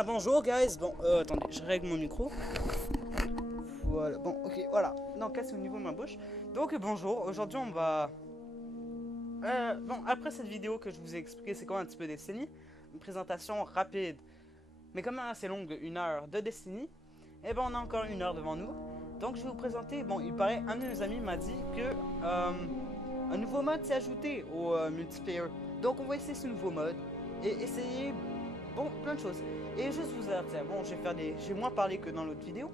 Ah bonjour guys, bon attendez, je règle mon micro. Voilà, bon ok, voilà. Non, casse au niveau de ma bouche. Donc bonjour, aujourd'hui on va... bon, après cette vidéo que je vous ai expliqué c'est quoi un petit peu Destiny, une présentation rapide, mais quand même assez longue de 1 heure de Destiny, et ben on a encore 1 heure devant nous. Donc je vais vous présenter, bon il paraît, un de nos amis m'a dit que un nouveau mode s'est ajouté au multiplayer. Donc on va essayer ce nouveau mode et essayer, bon, plein de choses. Et juste vous avertir, bon je vais faire des... J'ai moins parlé que dans l'autre vidéo.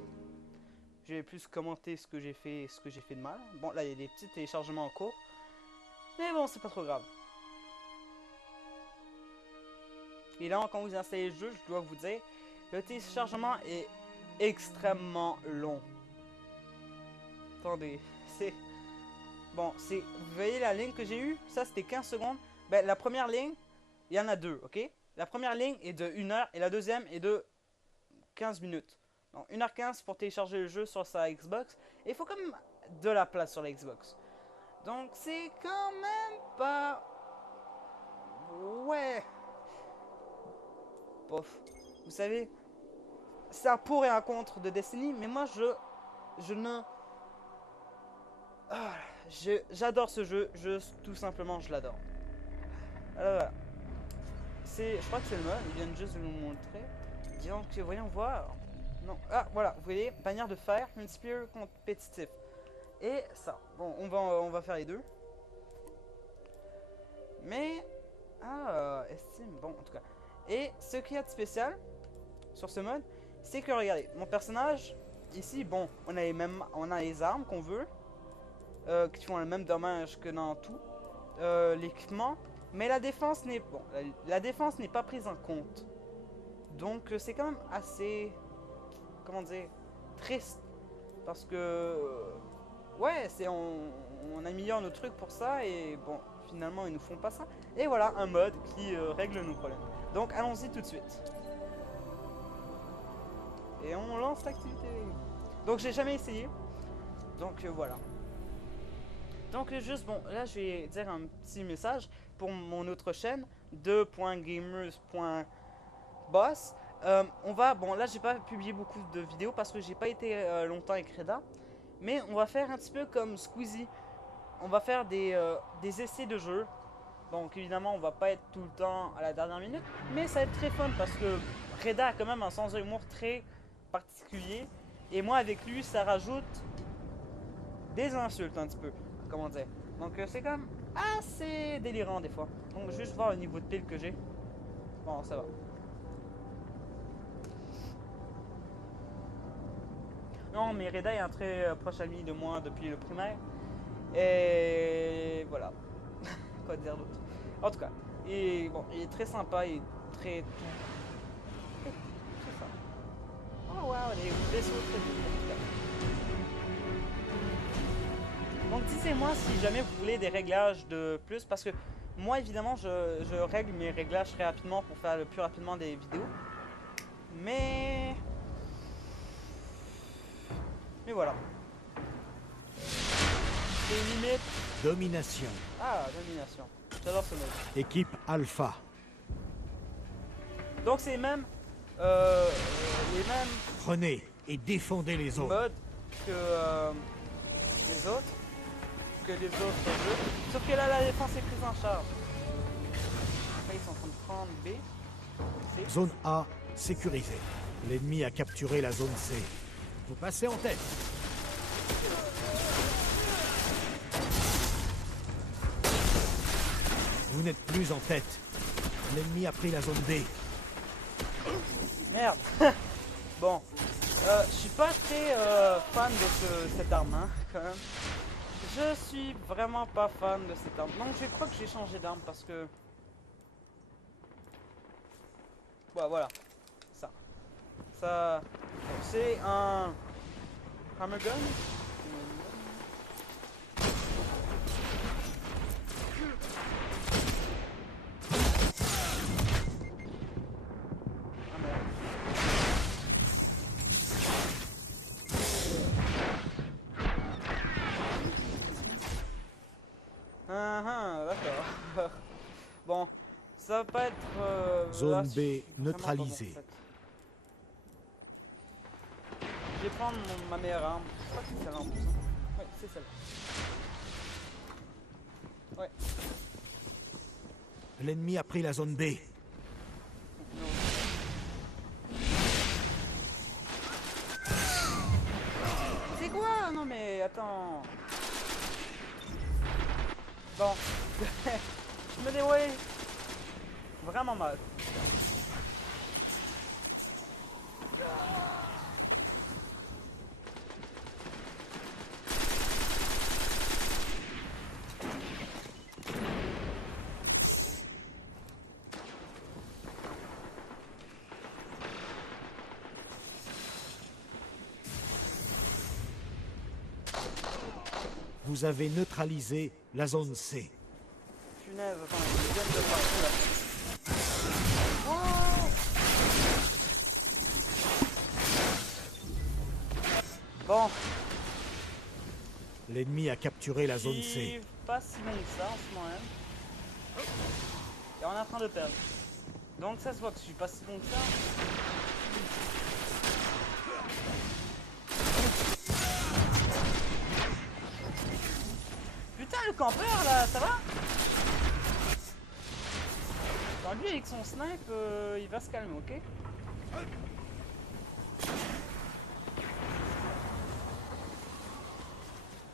Je vais plus commenter ce que j'ai fait et ce que j'ai fait de mal. Bon là il y a des petits téléchargements en cours. Mais bon c'est pas trop grave. Et là quand vous installez le jeu, je dois vous dire, le téléchargement est extrêmement long. Attendez, c'est... Bon, c'est... Vous voyez la ligne que j'ai eue? Ça c'était 15 secondes. Ben la première ligne, il y en a deux, ok? La première ligne est de 1 heure et la deuxième est de 15 minutes. Donc 1h15 pour télécharger le jeu sur sa Xbox. Et il faut quand même de la place sur la Xbox. Donc c'est quand même pas... Ouais. Bof. Vous savez, c'est un pour et un contre de Destiny, mais moi je ne... Ah, j'adore ce jeu, tout simplement je l'adore. Alors voilà. Je crois que c'est le mode, ils viennent juste de nous montrer. Disons que, voyons voir. Non, ah voilà, vous voyez, bannière de fer, multiplayer compétitif. Et ça, bon, on va faire les deux. Mais, estime, bon, en tout cas. Et ce qu'il y a de spécial sur ce mode, c'est que regardez, mon personnage, ici, bon, on a les armes qu'on veut, qui font le même dommage que dans tout. L'équipement, mais la défense n'est bon, la défense n'est pas prise en compte. Donc c'est quand même assez, comment dire, triste parce que ouais, on améliore nos trucs pour ça et bon, finalement ils nous font pas ça. Et voilà un mode qui règle nos problèmes. Donc allons-y tout de suite. Et on lance l'activité. Donc j'ai jamais essayé. Donc voilà. Donc juste bon, là je vais dire un petit message pour mon autre chaîne 2.gamers.boss. On va, bon là j'ai pas publié beaucoup de vidéos parce que j'ai pas été longtemps avec Reda. Mais on va faire un petit peu comme Squeezie. On va faire des essais de jeu. Donc évidemment on va pas être tout le temps à la dernière minute. Mais ça va être très fun parce que Reda a quand même un sens de l'humour très particulier. Et moi avec lui ça rajoute des insultes un petit peu. Comment dire. Donc c'est quand même assez délirant des fois. Donc juste voir le niveau de pile que j'ai. Bon ça va. Non mais Reda est un très proche ami de moi depuis le primaire. Et voilà. Quoi dire d'autre. En tout cas, et bon, il est très sympa et très tout. C'est ça. Oh waouh, les vaisseaux très beaux en tout cas. Donc dites-moi si jamais vous voulez des réglages de plus, parce que moi évidemment je règle mes réglages très rapidement pour faire le plus rapidement des vidéos. Mais voilà. C'est une limite. Domination. Ah, domination. J'adore ce mode. Équipe Alpha. Donc c'est les mêmes Prenez et défendez les autres. modes que les autres. Que les autres jeux. Sauf que là la défense est prise en charge. Après ils sont en train de prendre B. C. Zone A sécurisée. L'ennemi a capturé la zone C. Vous passez en tête. Vous n'êtes plus en tête. L'ennemi a pris la zone D. Merde. Bon. Je suis pas très fan de cette arme, hein, quand même. Je suis vraiment pas fan de cette arme. Donc je crois que j'ai changé d'arme parce que... Ouais, voilà. Ça... C'est un... Hammer gun. D'accord. Bon, ça va pas être... Zone là, B je suis vraiment neutralisée. pas bon, en fait. vais prendre ma meilleure arme. Je crois que c'est celle-là en plus. Hein. Ouais, c'est celle-là. Ouais. L'ennemi a pris la zone B. Non. C'est quoi? Non mais attends. Bon. Je me débrouille vraiment mal. Vous avez neutralisé la zone C. Punaise, attends, je viens de partir là. Bon. L'ennemi a capturé la zone C. Pas si bon que ça en ce moment même. Et on est en train de perdre. Donc ça se voit que je suis pas si bon que ça. Putain le campeur là, ça va? Dans lui avec son snipe, il va se calmer, ok?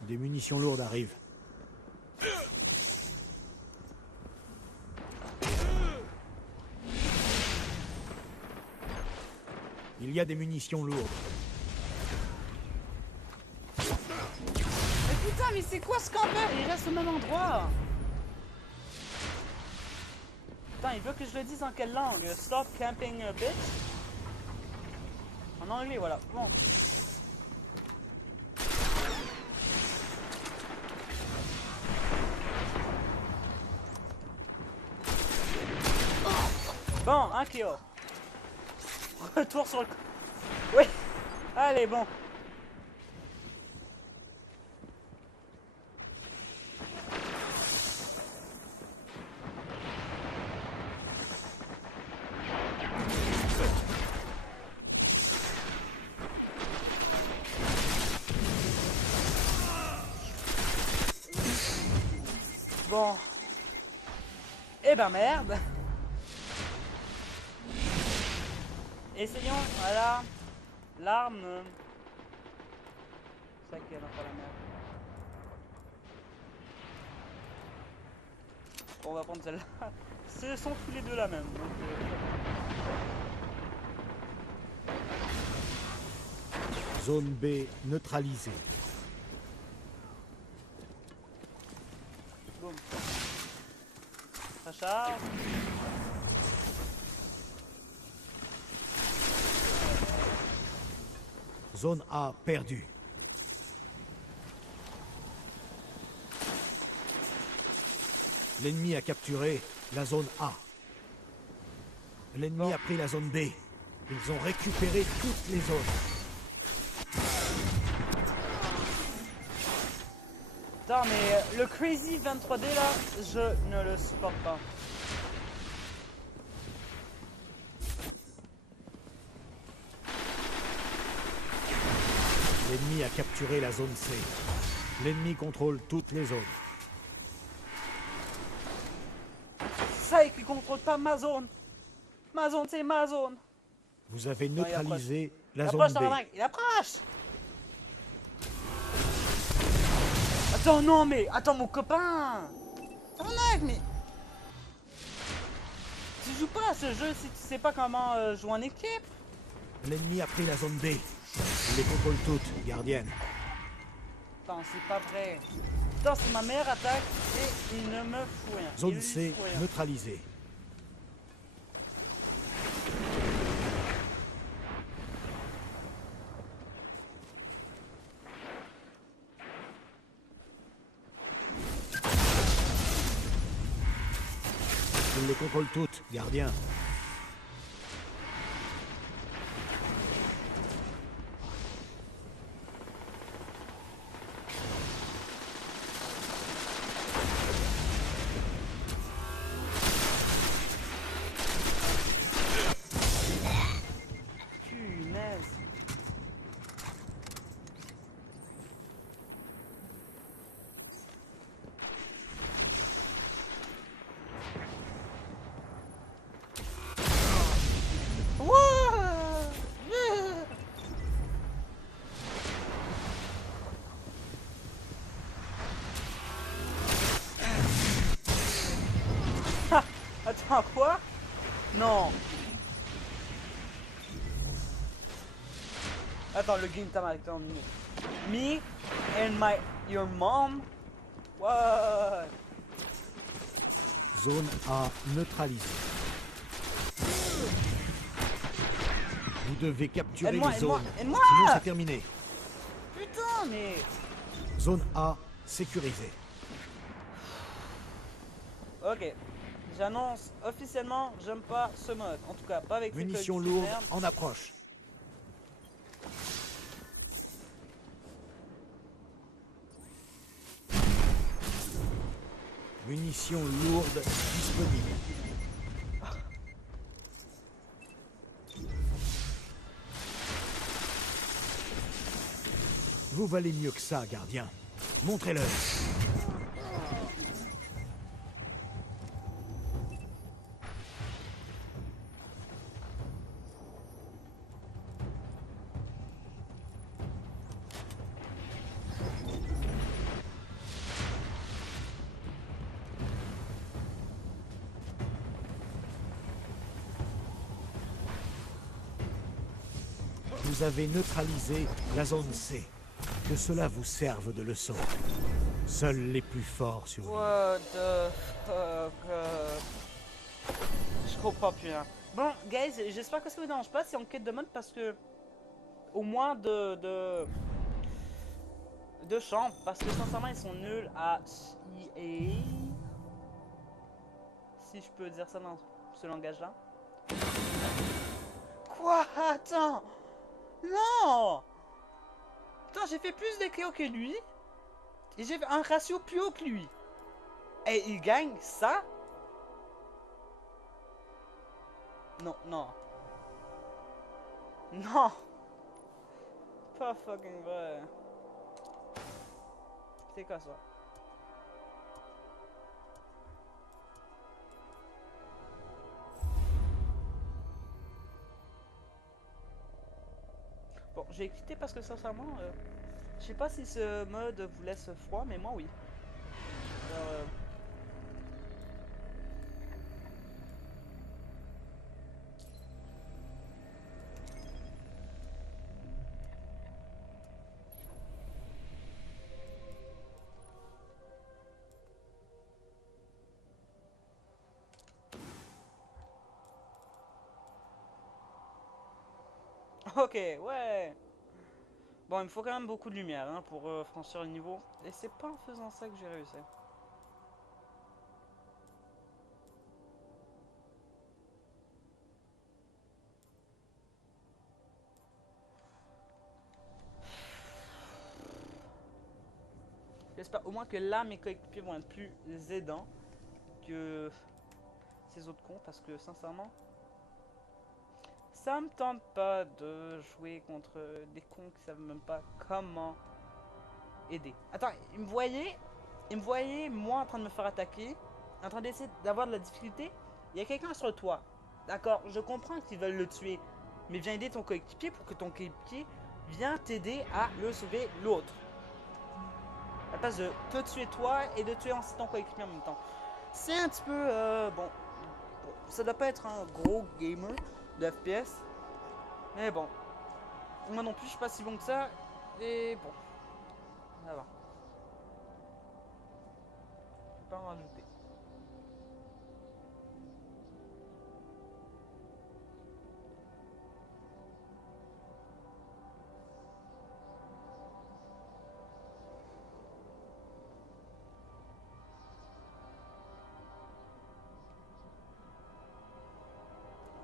Des munitions lourdes arrivent. Il y a des munitions lourdes. Mais putain, mais c'est quoi ce campeur? Il reste au même endroit. Putain, il veut que je le dise en quelle langue? Stop camping bitch? En anglais, voilà. Bon. Bon, un kill. Retour sur le... Oui. Allez, bon. Bon. Eh ben merde. Essayons, voilà. L'arme. C'est ça qui est dans la merde. Bon, on va prendre celle-là. Ce sont tous les deux la même. Donc, Zone B neutralisée. boum. Ça charge. Zone A perdue. L'ennemi a capturé la zone A. L'ennemi a pris la zone B. Ils ont récupéré toutes les zones. Attends, mais le Crazy 23D là, je ne le supporte pas. L'ennemi a capturé la zone C. L'ennemi contrôle toutes les zones. Ça et qui contrôle pas ma zone. Ma zone, c'est ma zone. Vous avez il neutralisé la Il zone approche, B. tabarnak, il approche. Attends, non mais, attends mon copain. Tabarnak, mais... Tu joues pas à ce jeu si tu sais pas comment jouer en équipe. L'ennemi a pris la zone B. Il les contrôle toutes, gardienne. Attends, c'est pas vrai. Putain, c'est ma meilleure attaque et il ne me fout rien. Zone Il lui C fout rien. neutralisée. Il les contrôle toutes, gardien. Punaise. Attends, quoi? Non. Attends, le game time avec toi en minute. Me and your mom? What? Zone A neutralisée. Vous devez capturer Aide-moi, les aide-moi, zones. aide-moi! Sinon c'est terminé. Putain, mais... Zone A sécurisée. Ok. J'annonce officiellement, j'aime pas ce mode. En tout cas, pas avec ces Munitions coéquipiers de lourdes merde. en approche. Munitions lourdes disponibles. Vous valez mieux que ça, gardien. Montrez-le. Vous avez neutralisé la zone C. Que cela vous serve de leçon. Seuls les plus forts survivent. What the fuck? Je comprends plus rien. Bon, guys, j'espère que ça vous dérange pas si on quitte de mode parce que... Au moins de chambres. Parce que sincèrement, ils sont nuls à... Si je peux dire ça dans ce langage-là. Quoi? Attends! Non! Putain, j'ai fait plus de KO que lui. Et j'ai fait un ratio plus haut que lui. Et il gagne ça? Non, non. Non! Pas fucking vrai. C'est quoi ça? Bon, j'ai quitté parce que sincèrement, je sais pas si ce mode vous laisse froid, mais moi oui. Alors, Ok, ouais. Bon, il me faut quand même beaucoup de lumière hein, pour franchir le niveau. Et c'est pas en faisant ça que j'ai réussi. J'espère au moins que là, mes coéquipiers vont être plus aidants que ces autres cons. Parce que sincèrement, ça me tente pas de jouer contre des cons qui savent même pas comment aider. Attends, il me voyait moi en train de me faire attaquer, en train d'essayer d'avoir de la difficulté. Il y a quelqu'un sur le toit. D'accord, je comprends qu'ils veulent le tuer, mais viens aider ton coéquipier pour que ton coéquipier vienne t'aider à le sauver l'autre. À la place de te tuer toi et de tuer ensuite ton coéquipier en même temps. C'est un petit peu bon. Ça doit pas être un gros gamer de FPS. Mais bon. Moi non plus, je suis pas si bon que ça. Et bon. Ça va. Je vais pas en rajouter.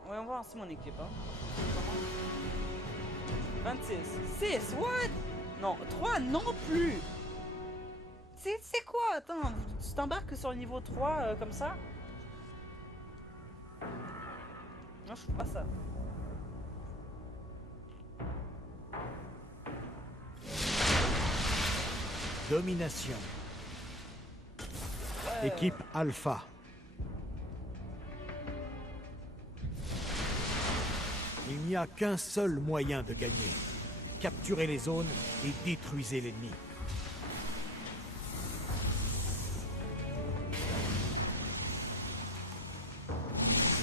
Ouais, on va voir aussi mon équipe. Hein. 26. 6, what? Non, 3 non plus. C'est quoi? Attends, tu t'embarques sur le niveau 3 comme ça? Non, je trouve pas ça. Domination. Ouais. Équipe Alpha. Il n'y a qu'un seul moyen de gagner. Capturez les zones et détruisez l'ennemi.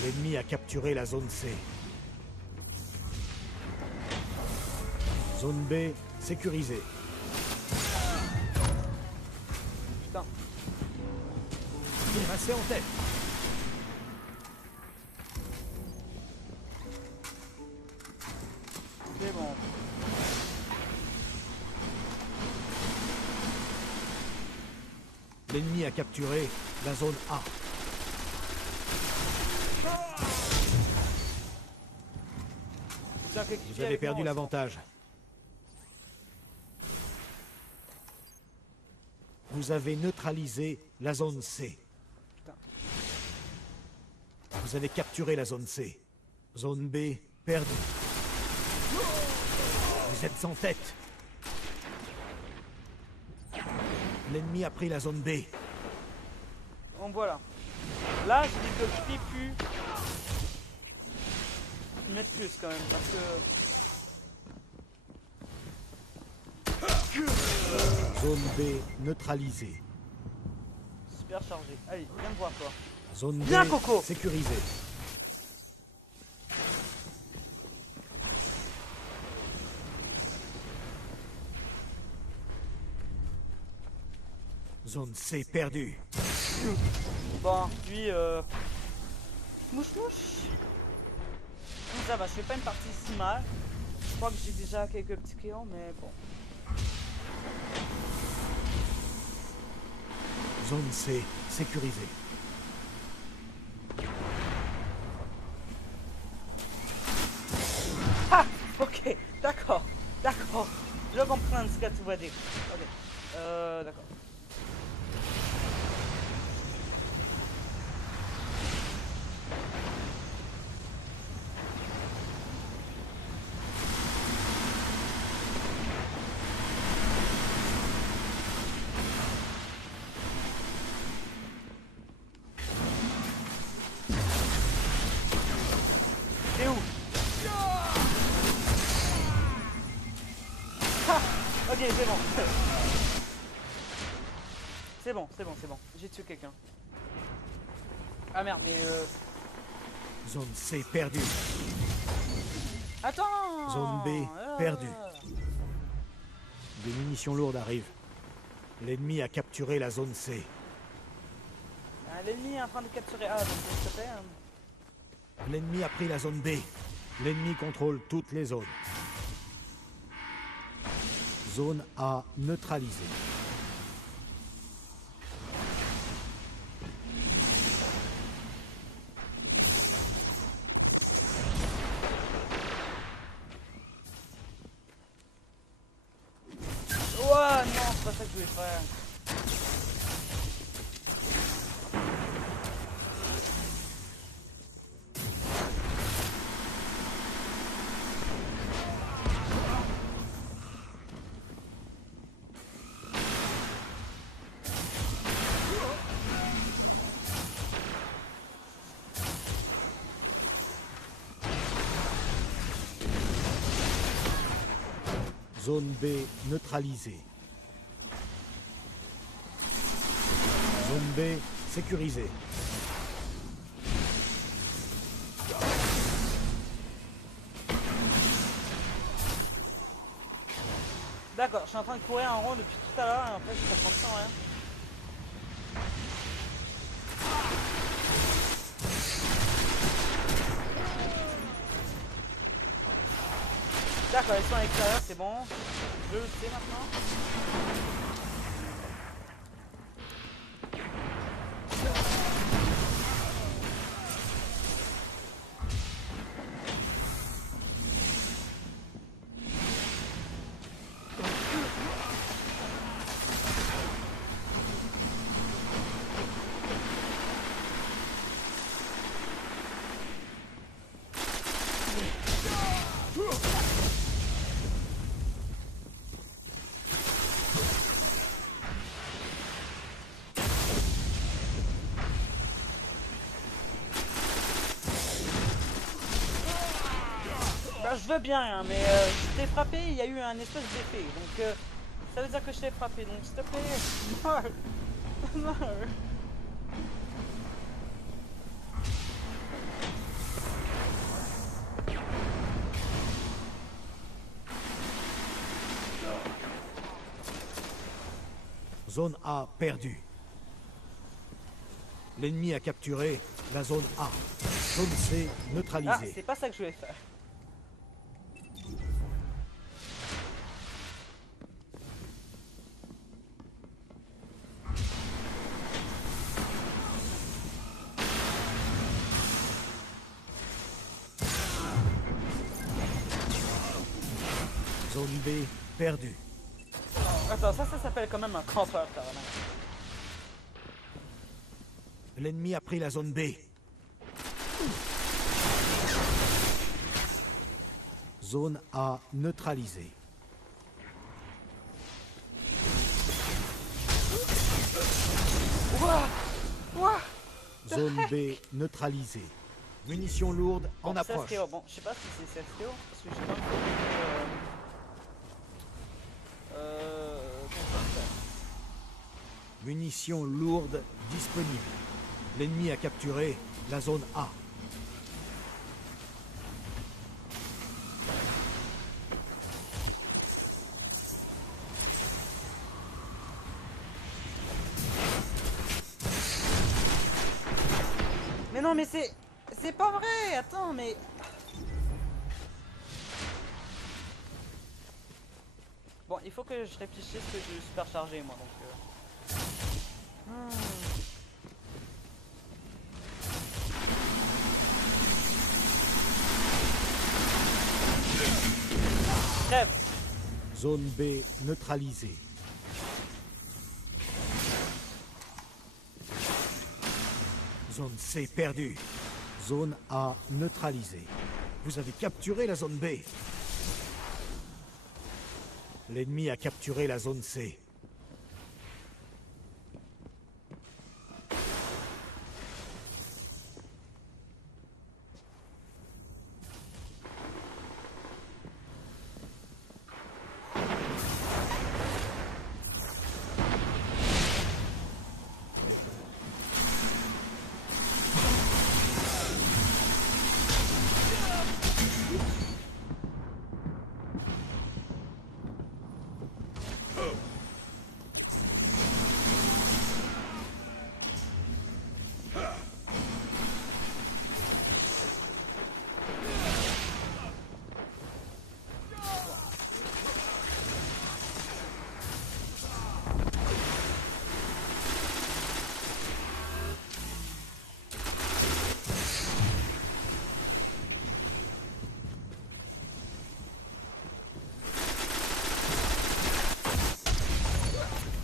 L'ennemi a capturé la zone C. Zone B sécurisée. Putain. Il est passé en tête. C'est bon. L'ennemi a capturé la zone A. Vous avez perdu l'avantage. Vous avez neutralisé la zone C. Putain. Vous avez capturé la zone C. Zone B perdue. Vous êtes en tête. L'ennemi a pris la zone B. Donc voilà. Là, je dis que je peux plus mettre plus quand même parce que Zone B neutralisée. super chargé. Allez, viens me voir toi. Zone B Viens, Coco. sécurisée. Zone C perdue. Bon, lui, mouche mouche. Ça va, je fais pas une partie si mal. Je crois que j'ai déjà quelques petits kills, mais bon. Zone C sécurisée. Ah, ok, d'accord, d'accord. Je comprends ce que tu vas dire. Ok, d'accord. C'est où? Ah, ok, c'est bon. C'est bon, c'est bon, c'est bon. J'ai tué quelqu'un. Ah merde, mais Zone C perdue. attends. Zone B perdue. Des munitions lourdes arrivent. L'ennemi a capturé la zone C. Ah, l'ennemi est en train de capturer A, donc s'il te plaît. L'ennemi a pris la zone B. L'ennemi contrôle toutes les zones. Zone A neutralisée. Ouah, non, c'est pas ça que je voulais faire. Zone B neutralisée. Zone B sécurisée. D'accord, je suis en train de courir en rond depuis tout à l'heure et en fait ça prend le temps, rien. D'accord, ils sont à l'extérieur, c'est bon. Je le sais maintenant. Bah, je veux bien, hein, mais je t'ai frappé, il y a eu un espèce d'effet. Donc ça veut dire que je t'ai frappé, donc s'il te plaît, meurs. Meurs. Zone A perdue. L'ennemi a capturé la zone A. Zone C Ah, neutralisée. c'est pas ça que je voulais faire. Zone B perdue. Attends, ça s'appelle quand même un campeur, quand même. L'ennemi a pris la zone B. Zone A neutralisée. Ouah! Ouah! Zone B neutralisée. Munitions lourdes en Bon, approche. CSTO. Bon, je sais pas si c'est CSTO, parce que j'ai pas fait comment ça s'appelle? Munitions lourdes disponibles. L'ennemi a capturé la zone A. Mais non, mais c'est pas vrai. Attends, mais bon, il faut que je réfléchisse que je suis super chargé moi donc. Crève. Zone B neutralisée. Zone C perdue. Zone A neutralisée. Vous avez capturé la zone B. L'ennemi a capturé la zone C.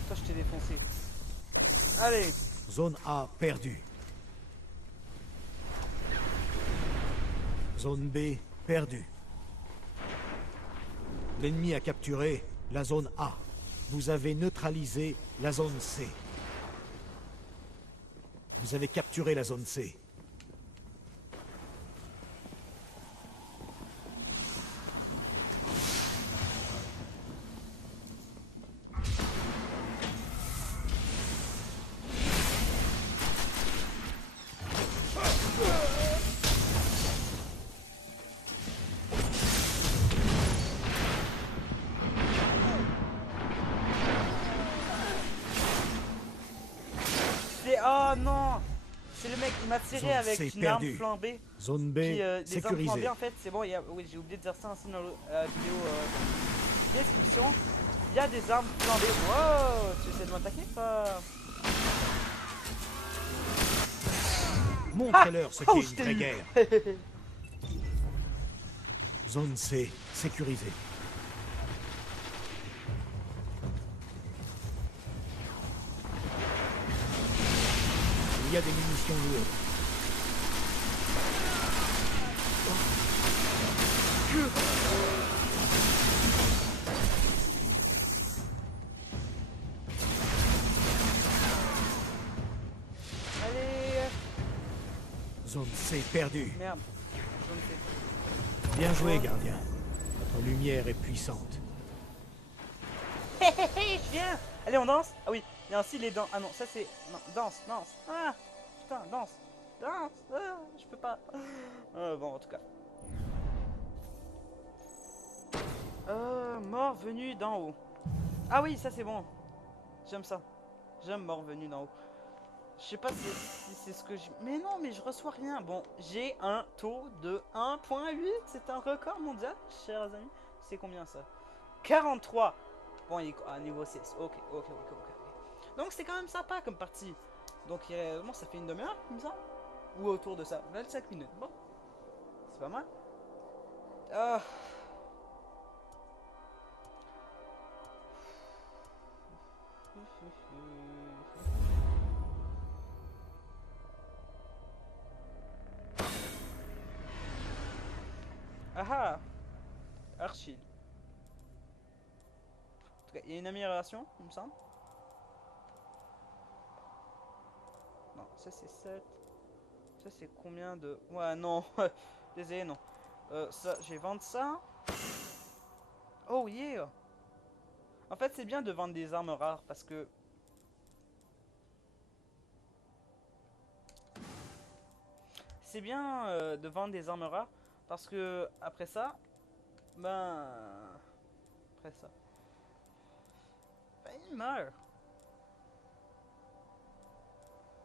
Toi, je t'ai défoncé. Allez. Zone A perdue. Zone B perdue. L'ennemi a capturé la zone A. Vous avez neutralisé la zone C. Vous avez capturé la zone C. Oh non! C'est le mec qui m'a tiré Zone avec C une arme perdue. flambée. Zone B Puis, des armes sécurisée. flambées en fait, c'est bon, oui, j'ai oublié de dire ça aussi dans la vidéo description. Il y a des armes flambées. Wow! Tu essaies de m'attaquer pas? Montrez-leur ce Oh, qu'est je une t'ai vraie eu. guerre. Zone C sécurisée. Il y a des munitions lourdes. Allez! Zone C perdue. Merde, j'en ai fait. Bien joué, gardien. Votre lumière est puissante. Hé hé hé, je viens! Allez, on danse? Ah oui, il y a aussi les dents. Ah non, ça c'est. Non, danse, danse. Ah! Putain, danse! Danse! Ah, je peux pas. Bon, en tout cas. Mort venu d'en haut. Ah oui, ça c'est bon. J'aime ça. Jamais mort venu d'en haut. Je sais pas si c'est ce que j'ai... Mais non, mais je reçois rien. Bon, j'ai un taux de 1.8. C'est un record mondial, chers amis. C'est combien ça? 43. Bon, il est à niveau 6. Ok. Donc c'est quand même sympa comme partie. Donc bon, ça fait une demi-heure, comme ça. Ou autour de ça. 25 minutes. Bon. C'est pas mal. Ah... Ah ah! Archil. En tout cas, il y a une amélioration, il me semble. Non, ça c'est 7. Ça c'est combien de... Ouais, non. Désolé, non. Ça, je vais vendre ça. Oh yeah! En fait, c'est bien de vendre des armes rares parce que... C'est bien de vendre des armes rares parce que après ça... Ben... Après ça... Ben, il meurt.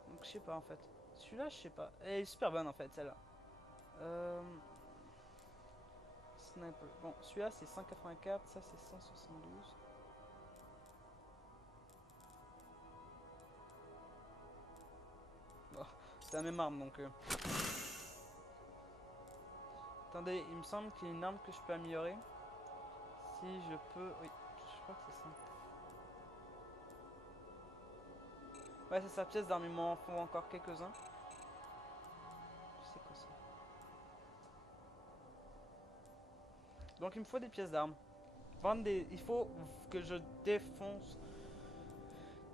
Donc je sais pas en fait. Celui-là, je sais pas. Elle est super bonne en fait, celle-là. Sniper. Bon, celui-là c'est 184, ça c'est 172. Bon, c'est la même arme donc. Attendez, il me semble qu'il y a une arme que je peux améliorer. Si je peux. Oui, je crois que c'est ça. Ouais, c'est sa pièce d'arme, il m'en faut encore quelques-uns. C'est quoi ça? Donc il me faut des pièces d'armes. Vendre des... Il faut que je défonce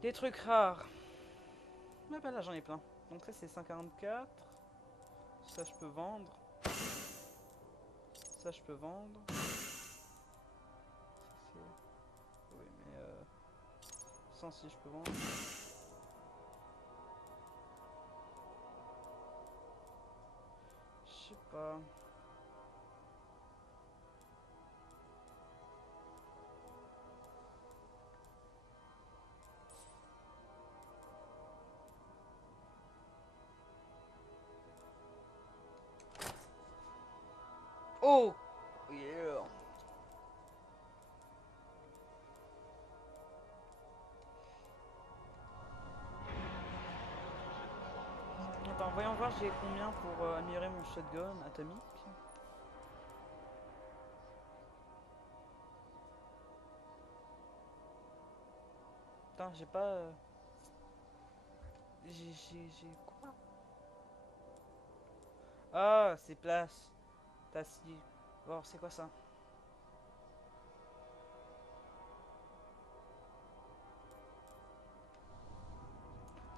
des trucs rares. Mais ben là j'en ai plein. Donc ça c'est 144. Ça je peux vendre. Ça je peux vendre. Ça, oui mais 106 je peux vendre. Je sais pas. Oh yeah. Attends, voyons voir j'ai combien pour améliorer mon shotgun atomique. Putain, j'ai pas... J'ai quoi? Ah, c'est place. Tassi. Bon, c'est quoi ça?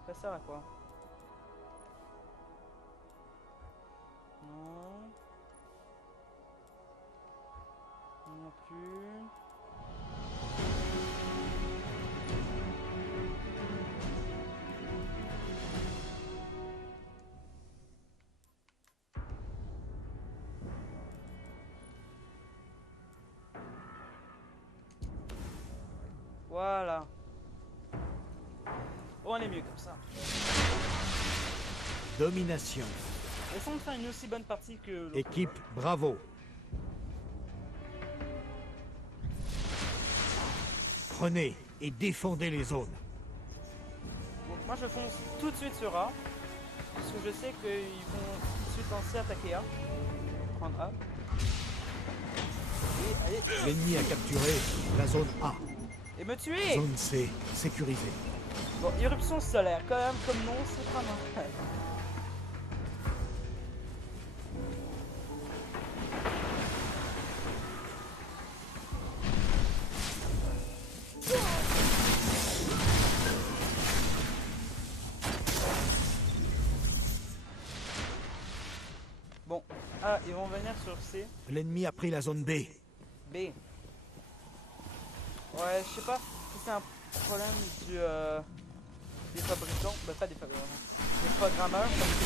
Ça sert à quoi? Non. Non plus. Voilà. Oh, on est mieux comme ça. Domination. Essayons de faire une aussi bonne partie que l'autre. Équipe, bravo. Prenez et défendez les zones. Donc moi je fonce tout de suite sur A. Parce que je sais qu'ils vont tout de suite lancer attaquer A. Prendre A. Et allez. L'ennemi a capturé la zone A. Et me tuer. Zone C sécurisée. Bon, éruption solaire, quand même, comme nom, c'est pas mal. Bon, ah, ils vont venir sur C. L'ennemi a pris la zone B. B. Ouais, je sais pas si c'est un problème des fabricants, bah pas des fabricants, des programmeurs, parce que...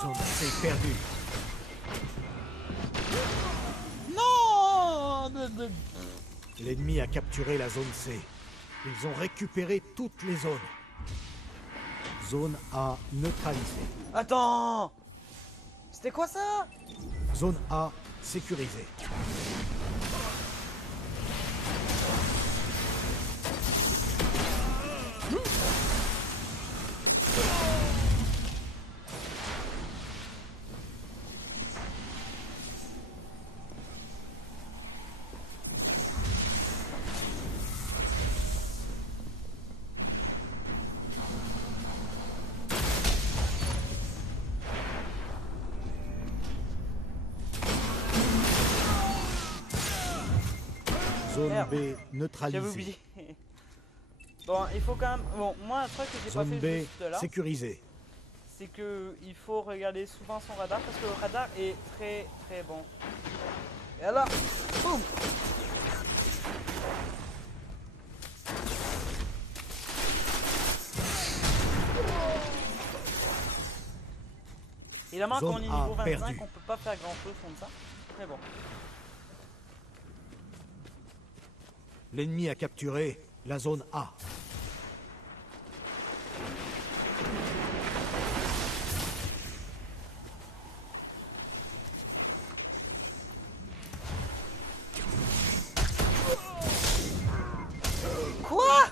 Zone C perdue. Non! L'ennemi a capturé la zone C. Ils ont récupéré toutes les zones. Zone A neutralisée. Attends! C'était quoi ça? Zone A sécurisée. Zone Merde. B J'avais neutralisée. oublié. Bon, il faut quand même... Bon, moi, un truc que j'ai pas Zone fait B juste là, sécurisée. c'est que il faut regarder souvent son radar parce que le radar est très très bon. Et alors, boum! Évidemment, quand on est Zone A niveau 25, perdue. on peut pas faire grand chose comme ça. Mais bon. L'ennemi a capturé la zone A. Quoi?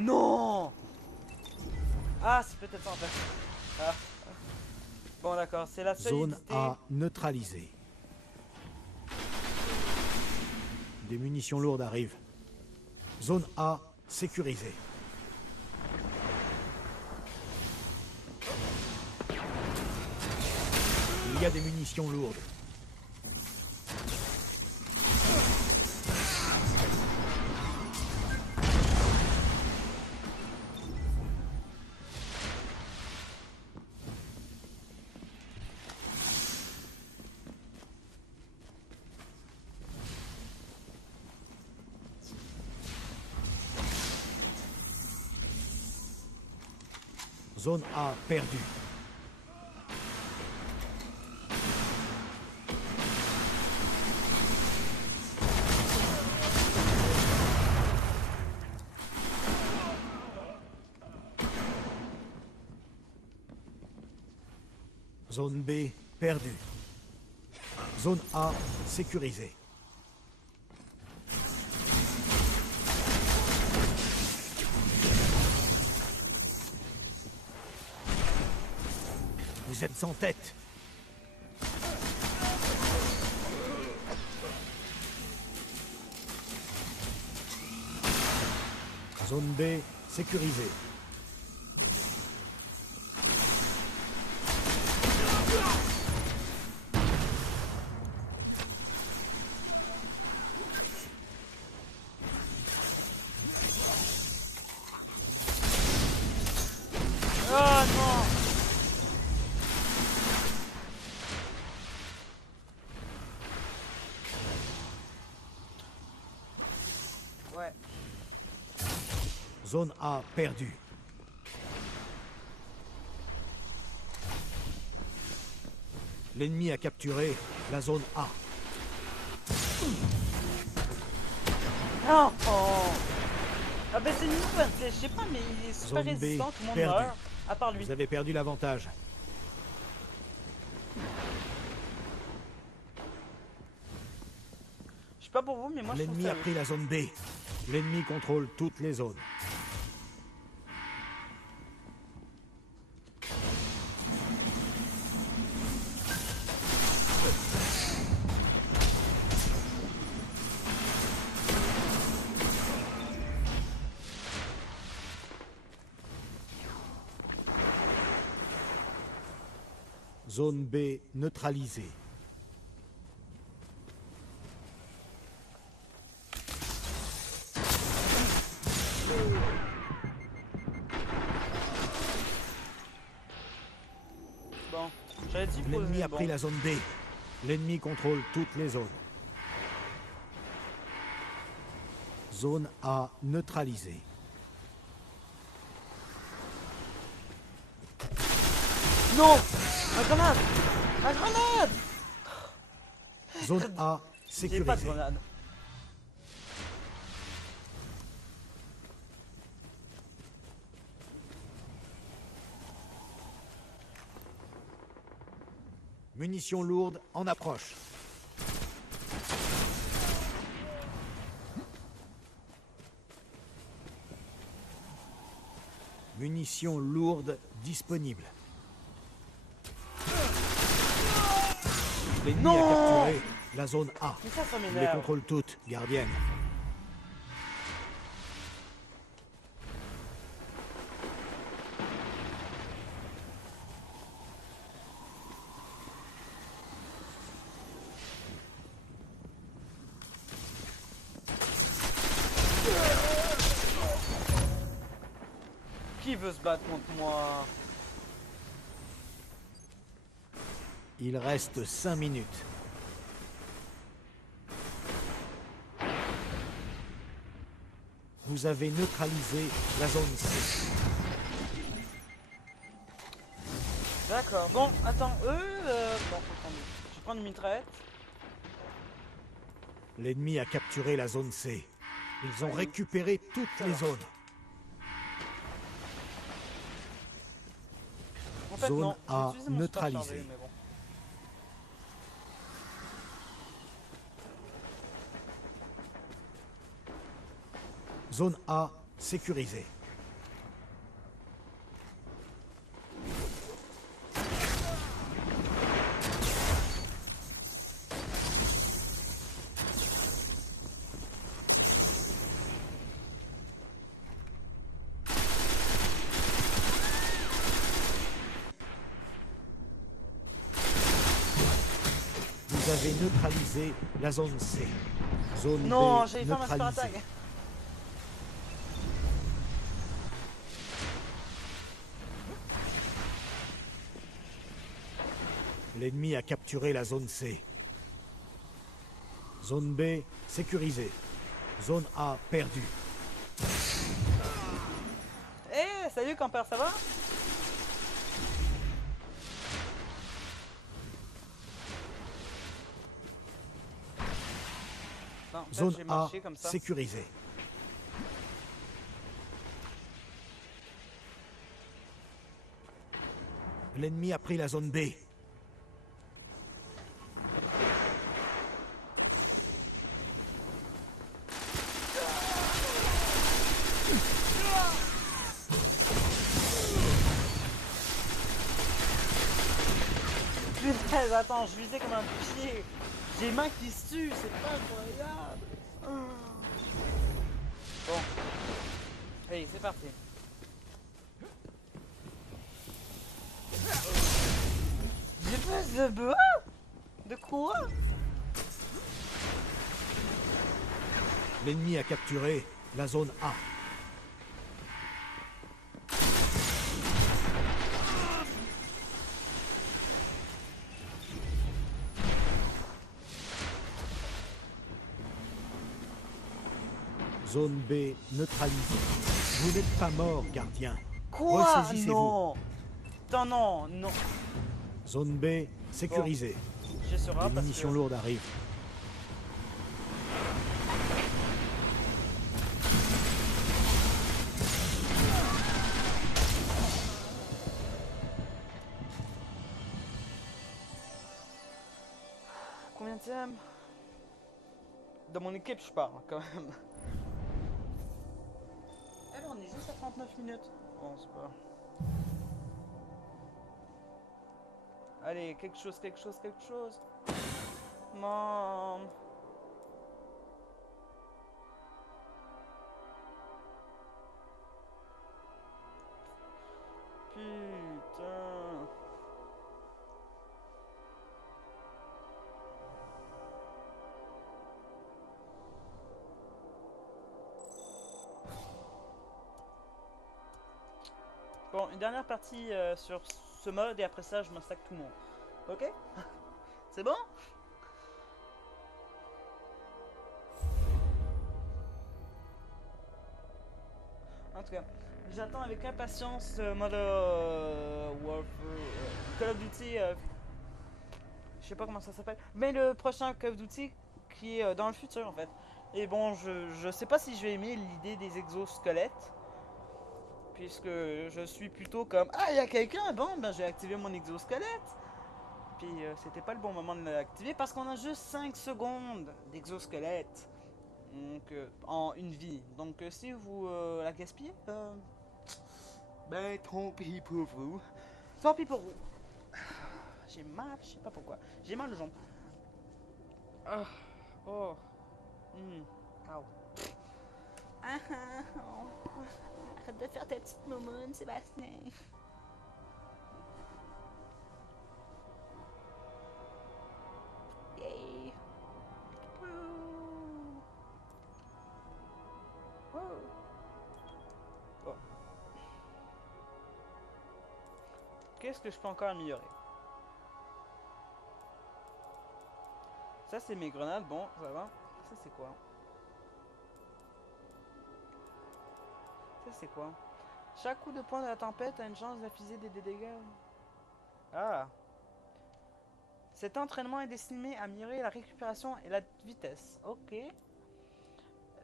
Non! Ah, c'est peut-être ça en fait. Ah. Bon, d'accord, c'est la Zone solidité. A neutralisée. Des munitions lourdes arrivent. Zone A sécurisée. Il y a des munitions lourdes. Zone A perdue. Zone B perdue. Zone A sécurisée. Vous êtes en tête. Zone B sécurisée. Ah non! Ouais. Zone A perdue. L'ennemi a capturé la zone A. Non! Oh. Ah ben c'est une nouvelle, je sais pas, mais il est super Zone B résistant, tout le monde perdue. meurt, à part lui. Vous avez perdu l'avantage. Je sais pas pour vous, mais moi je trouve L'ennemi ça... a pris la zone B. L'ennemi contrôle toutes les zones. Zone B neutralisée. Bon, j'avais dit pour L'ennemi a bon. pris la zone B. L'ennemi contrôle toutes les zones. Zone A neutralisée. Non! Ma grenade! Ma grenade! Zone A J'ai pas de sécurisée. grenade. Munitions lourdes en approche. Munitions lourdes disponibles. L'ennemi a capturé la zone A. Mais ça Il les m'énerve. contrôle toutes, gardienne. Qui veut se battre contre moi? Il reste 5 minutes. Vous avez neutralisé la zone C. D'accord. Bon, attends. Bon, attendez. Je vais prendre une mitraillette. L'ennemi a capturé la zone C. Ils ont récupéré toutes les zones. En fait, Zone non. J'ai A utilisé mon super neutralisée. chargé, mais bon. Zone A sécurisée. Vous avez neutralisé la zone C. Zone Non, B j'ai fait ma super neutralisée. attaque. L'ennemi a capturé la zone C. Zone B sécurisée. Zone A perdue. Eh, salut campeur, ça va? Non, en fait, Zone j'ai A marché comme ça. sécurisée. L'ennemi a pris la zone B. Putain, attends, je visais comme un pied. J'ai les mains qui se tuent, c'est pas incroyable. Bon. Allez, c'est parti. J'ai plus de bois? De quoi? L'ennemi a capturé la zone A. Zone B neutralisée. Vous n'êtes pas mort, gardien. Quoi? Ressaisissez-vous. Non. Non, non, non. Zone B sécurisée. Je serai Les parce munitions que... lourdes arrivent. Combien de thèmes? De mon équipe, je parle quand même. Eh ben, on est juste à 39 minutes. Bon, c'est pas... Allez, quelque chose, quelque chose, quelque chose. Mom. Putain. Bon, une dernière partie sur ce mode et après ça, je m'installe tout le monde. Ok? C'est bon? En tout cas, j'attends avec impatience Modern Warfare, Call of Duty, je sais pas comment ça s'appelle, mais le prochain Call of Duty qui est dans le futur en fait. Et bon, je sais pas si je vais aimer l'idée des exosquelettes, puisque je suis plutôt comme ah, il y a quelqu'un, bon ben j'ai activé mon exosquelette. puis c'était pas le bon moment de l'activer parce qu'on a juste 5 secondes d'exosquelette. Donc, en une vie. Donc, si vous la gaspillez, ben, tant pis pour vous. Tant pis pour vous. J'ai mal, je sais pas pourquoi. J'ai mal aux jambes. Ah, oh. Ow. Arrête de faire ta petite moumoune, Sébastien. Yay. Oh. Qu'est-ce que je peux encore améliorer? Ça, c'est mes grenades. Bon, ça va. Ça, c'est quoi? Ça, c'est quoi? Chaque coup de poing de la tempête a une chance d'affiser des dégâts. Ah. Cet entraînement est destiné à améliorer la récupération et la vitesse. Ok.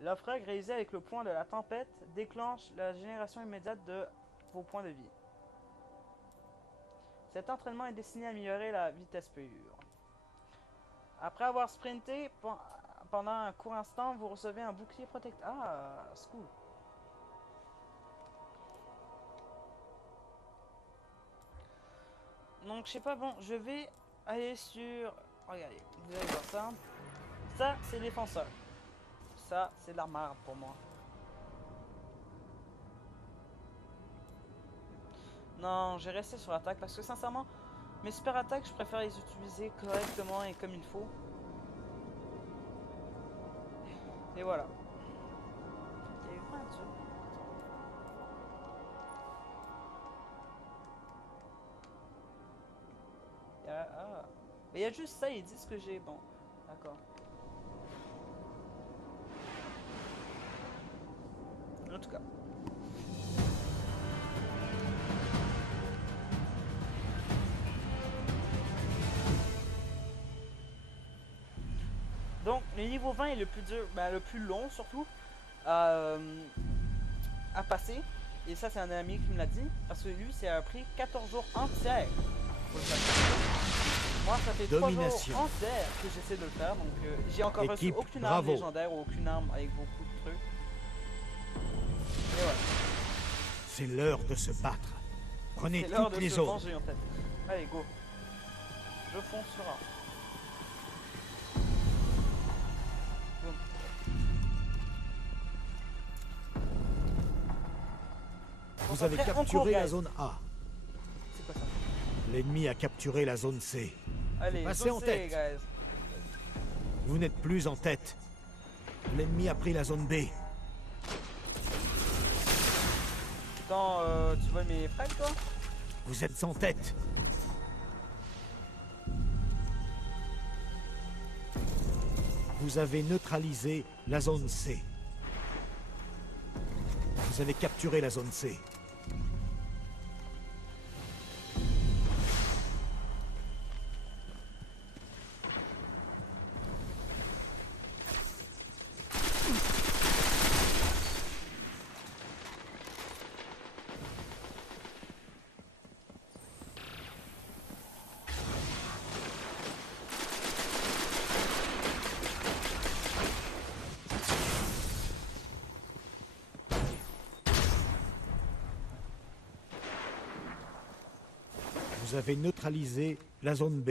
La frag réalisée avec le point de la tempête déclenche la génération immédiate de vos points de vie. Cet entraînement est destiné à améliorer la vitesse pure. Après avoir sprinté pendant un court instant, vous recevez un bouclier protecteur. Ah, c'est cool. Donc, je sais pas, bon, je vais aller sur... Regardez, vous allez voir ça. Ça, c'est défenseur. Ça, c'est de la merde pour moi. Non, j'ai resté sur attaque parce que sincèrement, mes super attaques, je préfère les utiliser correctement et comme il faut. Et voilà. Il y a eu quoi là-dessus? Ah. Mais il y a juste ça, ils disent que j'ai... Bon, d'accord. En tout cas. Donc, le niveau 20 est le plus dur, ben, le plus long surtout, à passer. Et ça, c'est un ami qui me l'a dit, parce que lui, ça a pris 14 jours entiers. Moi, ça fait 3 jours entiers que j'essaie de le faire, donc j'ai encore reçu aucune arme légendaire ou aucune arme avec beaucoup de trucs. Et voilà. C'est l'heure de se battre. Prenez toutes les zones. En fait. Allez, go. Je fonce sur un. Vous avez capturé la zone A. C'est quoi ça? L'ennemi a capturé la zone C. Allez, passez en tête. Guys. Vous n'êtes plus en tête. L'ennemi a pris la zone B. Attends, tu vois mes frags, toi? Vous êtes en tête. Vous avez neutralisé la zone C. Vous avez capturé la zone C. Vous avez neutralisé la zone B.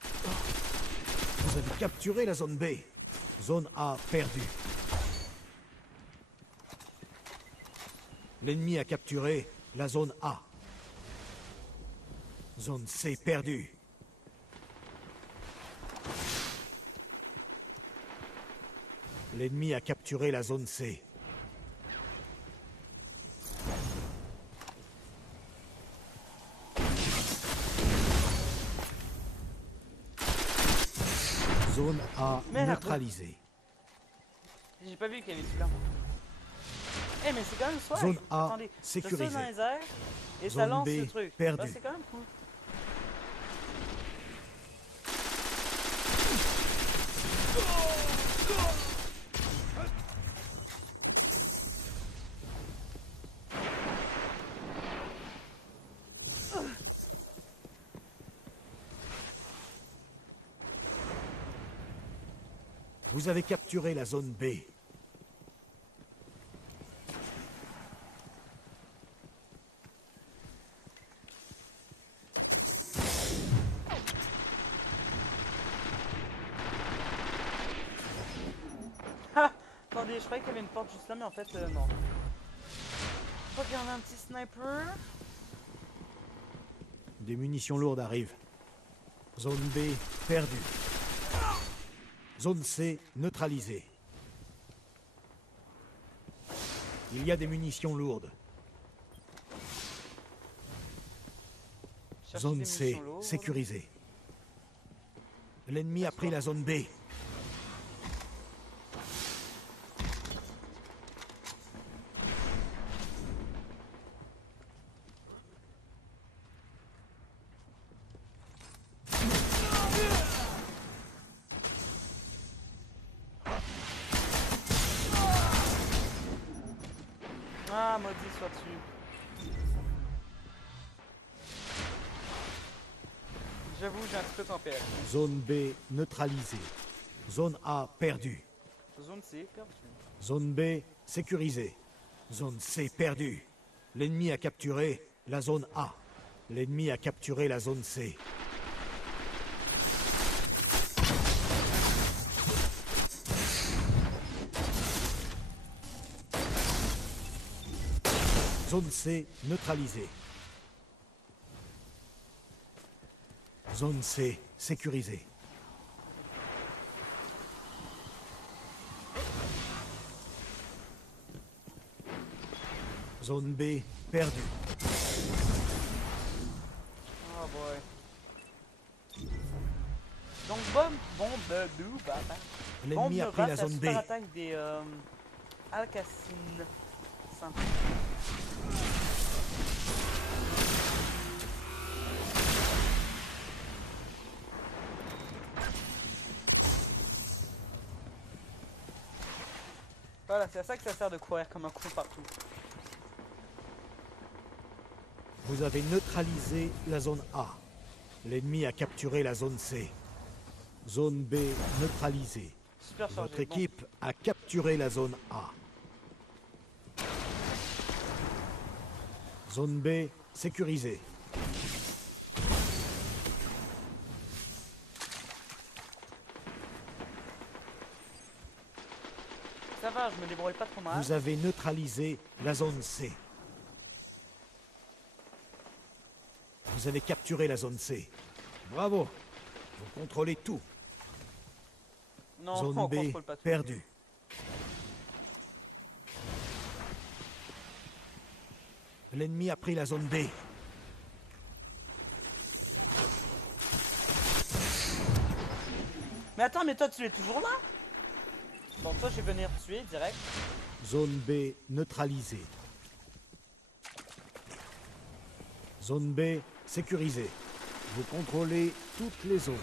Vous avez capturé la zone B. Zone A perdue. L'ennemi a capturé la zone A. Zone C perdue. L'ennemi a capturé la zone C. Zone A neutralisée. J'ai pas vu qu'il y avait celui-là. Eh mais c'est quand même soit. Zone A attendez, sécurisée. Ça dans les airs et Zone ça lance B le truc. perdue. C'est quand même cool. Vous avez capturé la zone B. Ah, attendez, je croyais qu'il y avait une porte juste là, mais en fait, non. Je crois qu'il y en a un petit sniper. Des munitions lourdes arrivent. Zone B perdue. Zone C neutralisée. Il y a des munitions lourdes. Cherchez Zone des C munitions lourdes. sécurisée. L'ennemi a pris la zone B. Ah, maudit soit dessus. J'avoue, j'ai un petit peu campé. Zone B neutralisée. Zone A perdue. Zone C, perdu. Zone B sécurisée. Zone C perdue. L'ennemi a capturé la zone A. L'ennemi a capturé la zone C. Zone C neutralisée. Zone C sécurisée. Zone B perdue. Oh boy. Donc bombe dou baba. L'ennemi a pris la zone B. Super attaque des Alcacines. Voilà, c'est à ça que ça sert de courir comme un con partout. Vous avez neutralisé la zone A. L'ennemi a capturé la zone C. Zone B neutralisée. Super chargé. Votre équipe a capturé la zone A. Zone B sécurisée. Ça va, je me débrouille pas trop mal. Vous avez neutralisé la zone C. Vous avez capturé la zone C. Bravo. Vous contrôlez tout. Non, Zone on B contrôle pas tout. perdue. L'ennemi a pris la zone B. Mais attends, mais toi tu es toujours là? Bon, toi je vais venir tuer direct. Zone B neutralisée. Zone B sécurisée. Vous contrôlez toutes les zones.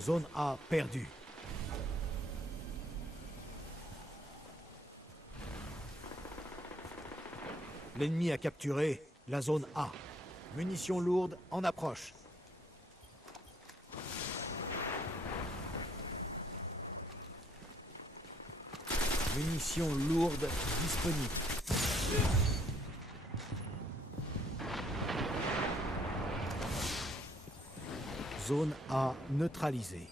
Zone A perdue. L'ennemi a capturé la zone A. Munitions lourdes en approche. Munitions lourdes disponibles. Zone A neutralisée.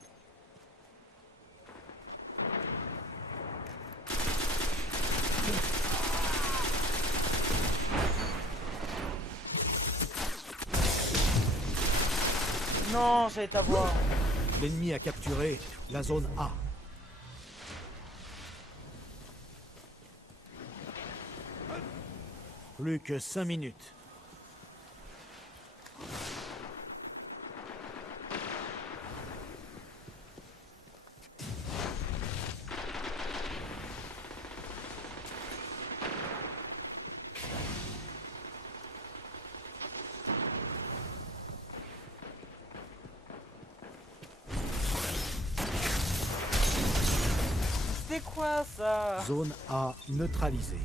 Non, j'allais t'avoir. L'ennemi a capturé la zone A. Plus que 5 minutes. C'était quoi ça? Zone A neutralisée.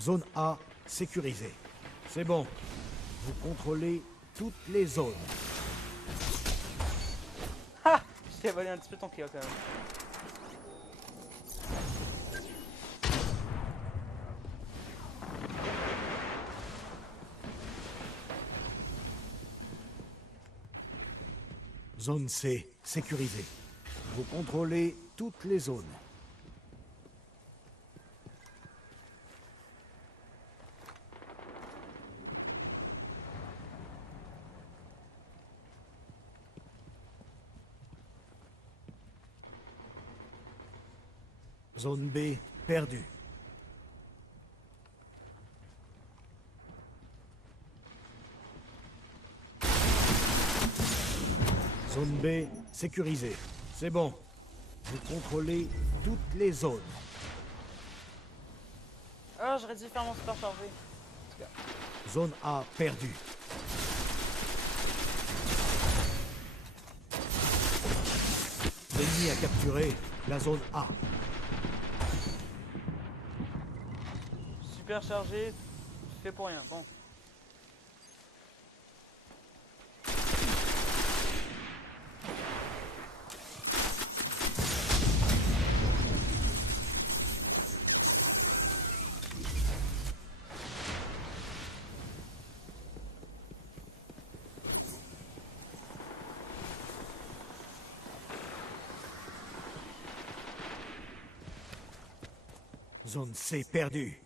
Zone A sécurisée. C'est bon. Vous contrôlez toutes les zones. Ah! Je t'ai volé un petit peu ton kill quand même. Zone C sécurisée. Vous contrôlez toutes les zones. Zone B perdue. Zone B sécurisée. C'est bon. Vous contrôlez toutes les zones. Oh, j'aurais dû faire mon super chargé. En tout cas. Zone A perdue. L'ennemi a capturé la zone A. Super chargé, fait pour rien. Bon. Zone C perdue.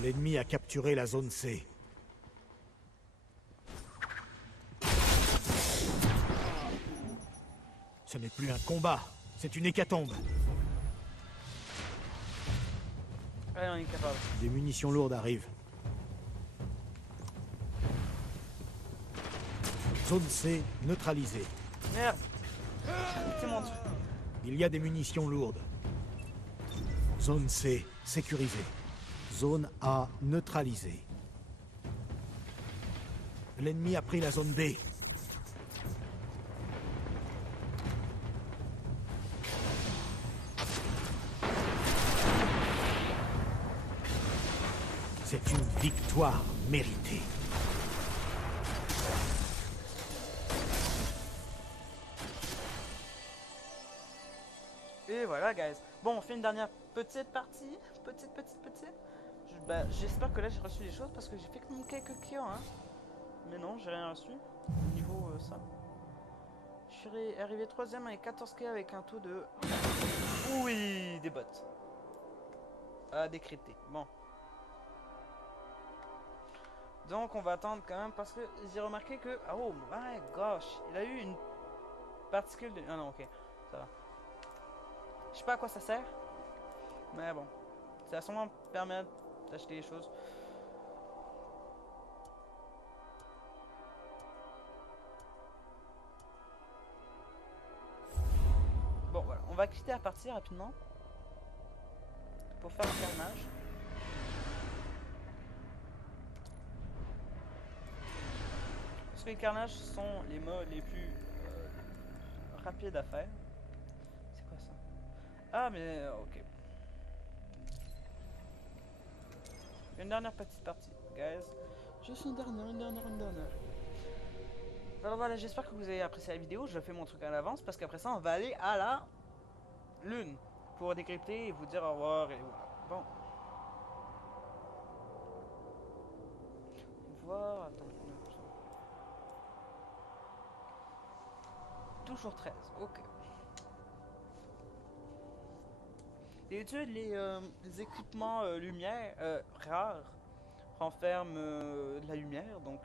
L'ennemi a capturé la zone C. Ce n'est plus un combat, c'est une hécatombe. Allez, on est capable. Des munitions lourdes arrivent. Zone C neutralisée. Merde! C'est mon truc. Il y a des munitions lourdes. Zone C sécurisée. Zone A neutralisée. L'ennemi a pris la zone B. C'est une victoire méritée. Et voilà, guys. Bon, on fait une dernière petite partie. Petite. J'espère que là j'ai reçu des choses parce que j'ai fait comme quelques kills, hein. Mais non, j'ai rien reçu. Au niveau ça. Je suis arrivé 3ème avec 14 kills avec un taux de... Oui, des bots. À décrypter. Bon. Donc on va attendre quand même parce que j'ai remarqué que... Oh my gosh, il a eu une particule de... Ah non, ok, ça va. Je sais pas à quoi ça sert. Mais bon, ça va sûrement permettre d'acheter des choses. Bon voilà, on va quitter la partie rapidement. Pour faire le carnage. Parce que les carnages sont les modes les plus rapides à faire. C'est quoi ça? Ah mais ok. Une dernière petite partie, guys. Juste une dernière. Alors voilà, j'espère que vous avez apprécié la vidéo. Je fais mon truc à l'avance parce qu'après ça, on va aller à la lune pour décrypter et vous dire au revoir et voilà. Bon. Voir, attends. Toujours 13, ok. D'habitude, les équipements lumière rares renferment de la lumière, donc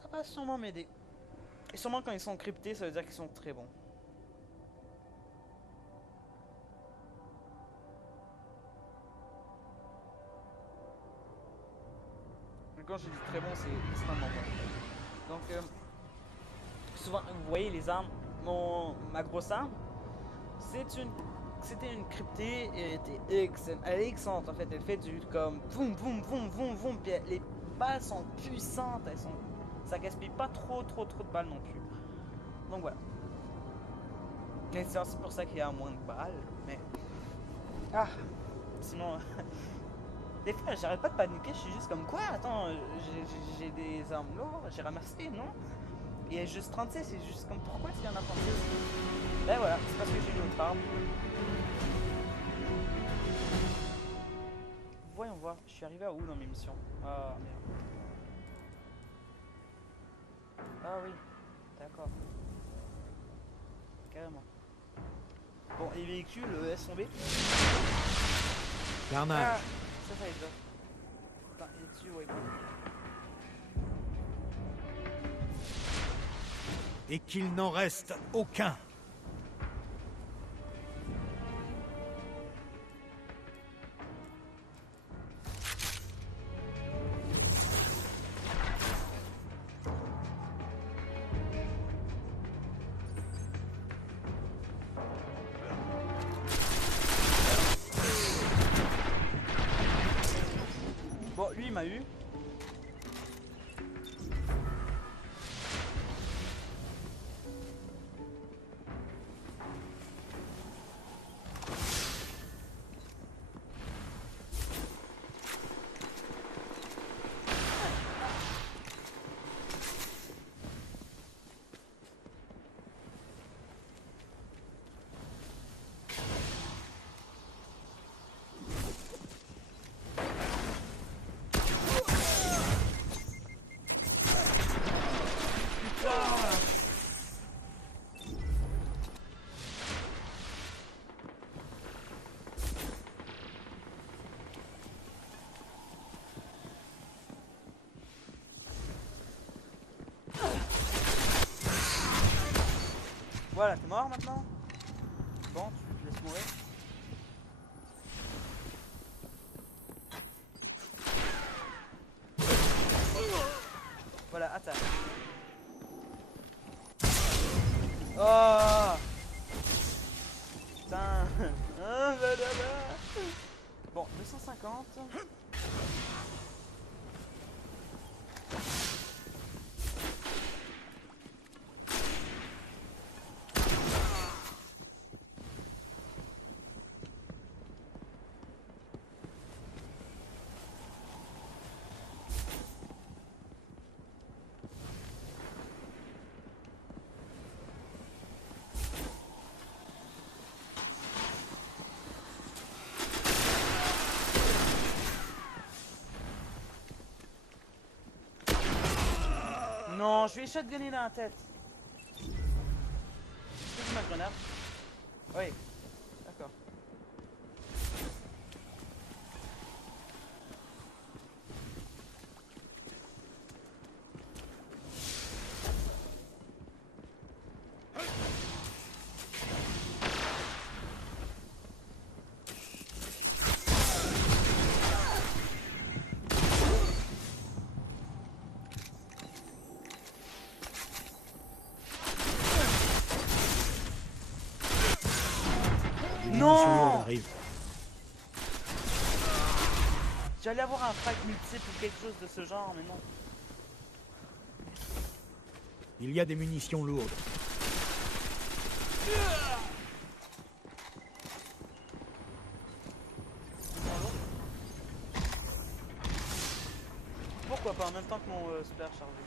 ça va sûrement m'aider. Et sûrement quand ils sont cryptés, ça veut dire qu'ils sont très bons. Mais quand je dis très bon, c'est extrêmement bon. Donc, souvent, vous voyez les armes, ma grosse arme, c'était une cryptée et elle était excellente. Elle est excellente en fait. Elle fait du comme boum boum boum boum boum. Puis les balles sont puissantes. Ça gaspille pas trop de balles non plus. Donc voilà. Et c'est aussi pour ça qu'il y a moins de balles. Mais ah, sinon. Des fois, j'arrête pas de paniquer, je suis juste comme quoi? Attends, j'ai des armes lourdes, j'ai ramassé, non? Et il y a juste 36, c'est juste comme pourquoi s'il y en a 36? Ben voilà, c'est parce que j'ai une autre arme. Voyons voir, je suis arrivé à où dans mes missions? Ah merde. Ah oui, d'accord. Carrément. Bon, les véhicules, laisse tomber. Carnage. Ah, ça y est déjà. Attends, il est dessus, ouais. Et qu'il n'en reste aucun. Bon, lui il m'a eu. Voilà, t'es mort maintenant? Bon, tu te laisses mourir. Voilà, attaque. Oh putain. Bon, 250. Non, je vais shotgunner dans la tête. C'est ma grenade. Oui. D'accord. Non! J'allais avoir un frag multiple ou quelque chose de ce genre, mais non. Il y a des munitions lourdes. Pourquoi pas en même temps que mon super chargé.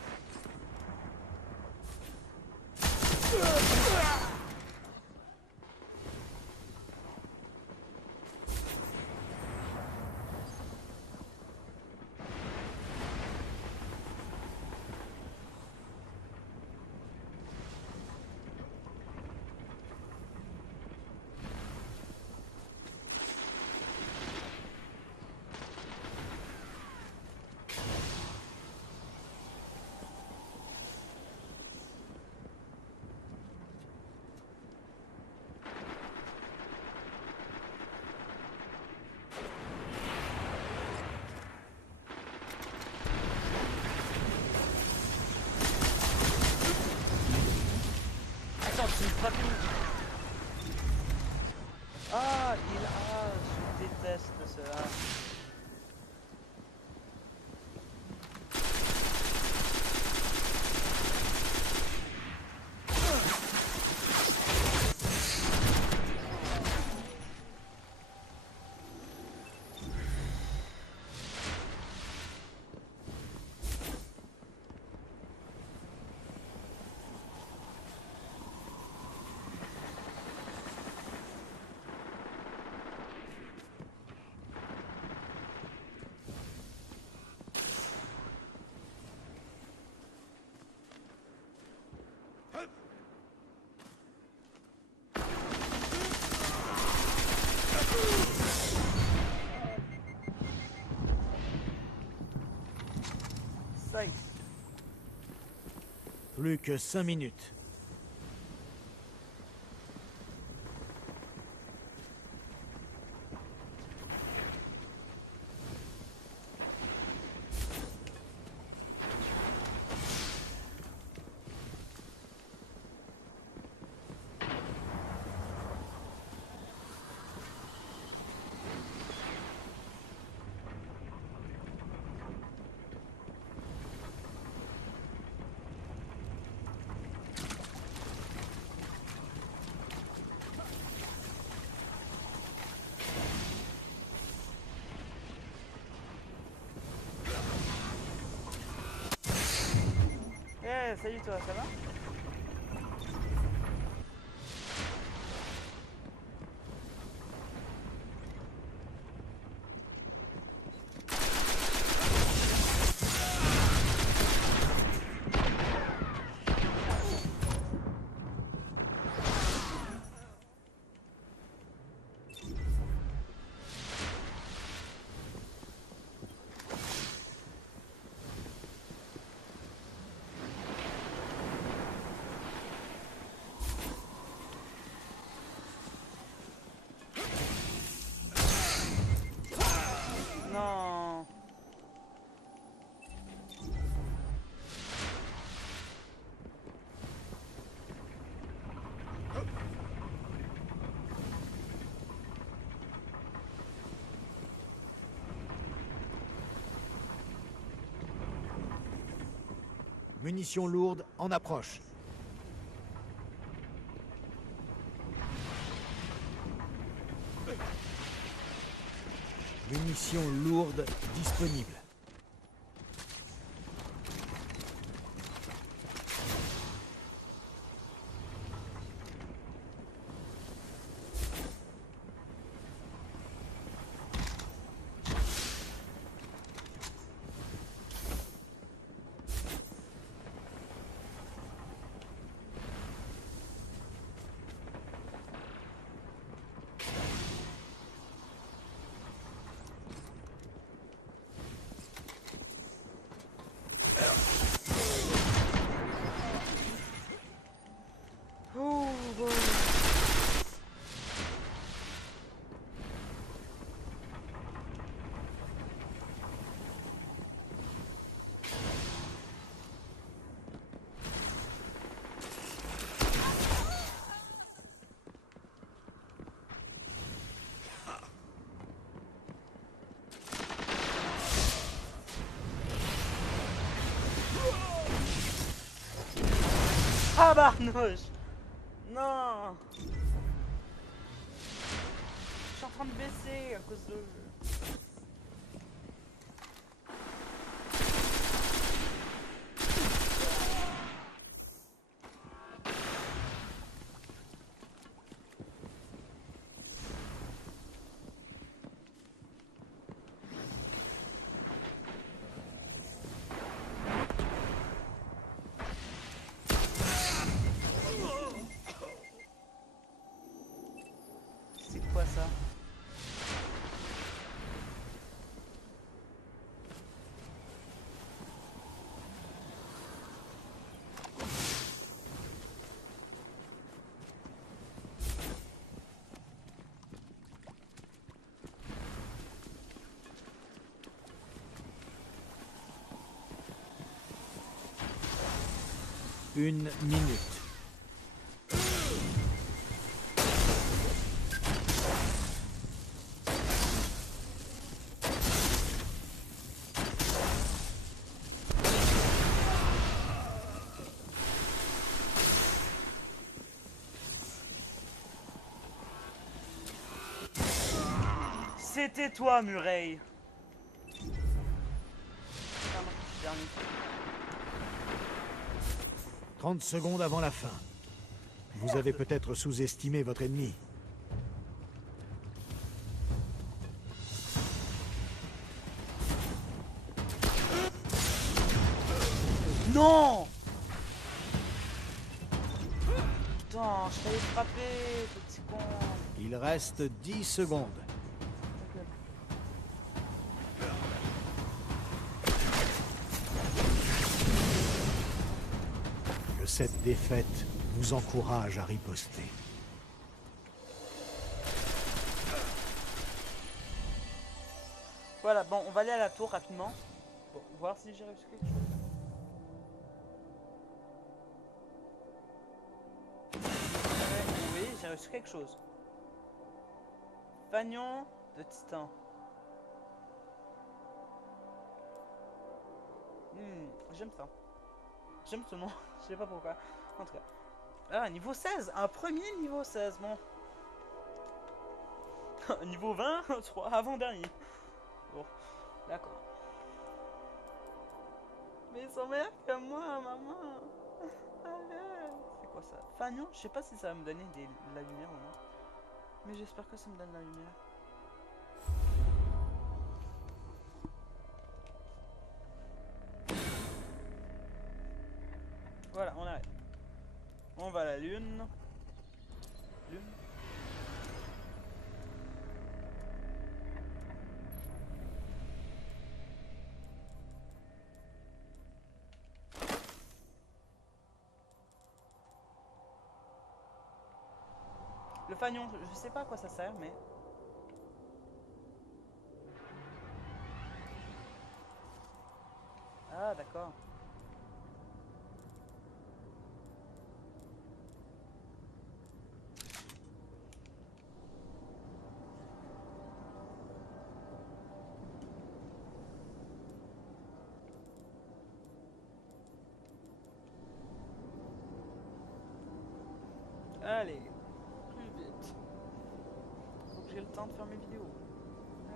Attends, tu me frappes une... Ah! je déteste cela. Plus que 5 minutes. Salut toi, ça va? Non. Munitions lourdes en approche. Munitions lourdes disponibles. Ah barnouche. Non. Je suis en train de baisser à cause de... C'est quoi ça? Une minute. C'était toi, Murray. Ah non, je suis dernier. 30 secondes avant la fin. Vous avez peut-être sous-estimé votre ennemi. Non! Putain, je t'avais frappé, petit con. Il reste 10 secondes. Que cette défaite vous encourage à riposter. Voilà, bon, on va aller à la tour rapidement. Pour voir si j'ai réussi quelque chose. Oui, j'ai reçu quelque chose. Fanion de Titan. J'aime ça. J'aime ce nom, je sais pas pourquoi. En tout cas. Ah, niveau 16, un premier niveau 16, bon. Niveau 20, 3 avant-dernier. Bon, d'accord. Mais ils sont meilleurs que moi, maman. C'est quoi ça? Fanion, je sais pas si ça va me donner de la lumière ou non. Mais j'espère que ça me donne la lumière. Voilà, on arrête. On va à la lune. Lune. Le fanion, je sais pas à quoi ça sert, mais... Ah, d'accord. Allez, plus vite. Faut que j'ai le temps de faire mes vidéos.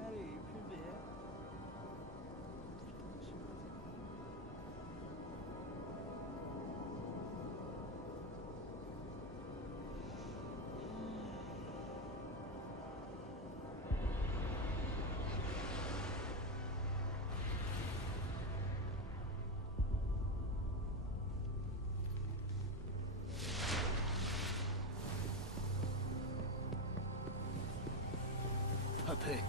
Allez, plus vite. Bête.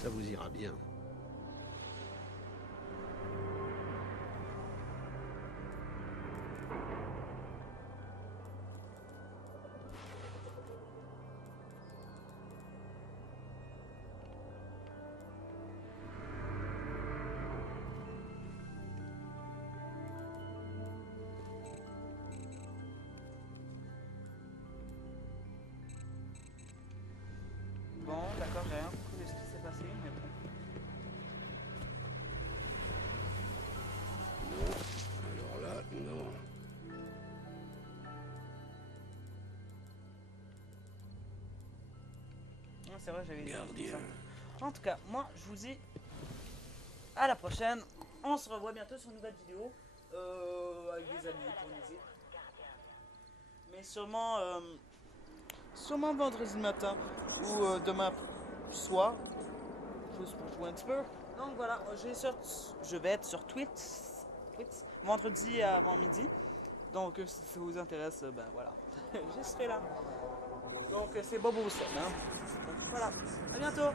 Ça vous ira bien. Bon, d'accord, j'ai rien compris de ce qui s'est passé, mais bon. Alors là, non. Non, c'est vrai, j'avais dit Gardien. ça. En tout cas, moi, je vous dis à la prochaine. On se revoit bientôt sur une nouvelle vidéo. Avec des amis pour nous aider. Mais sûrement... sûrement vendredi matin ou demain soir, juste pour jouer un petit peu. Donc voilà, je vais être sur Twitch vendredi avant midi. Donc si ça vous intéresse, ben voilà, je serai là. Donc c'est Bobo Sen, hein. Donc voilà, à bientôt.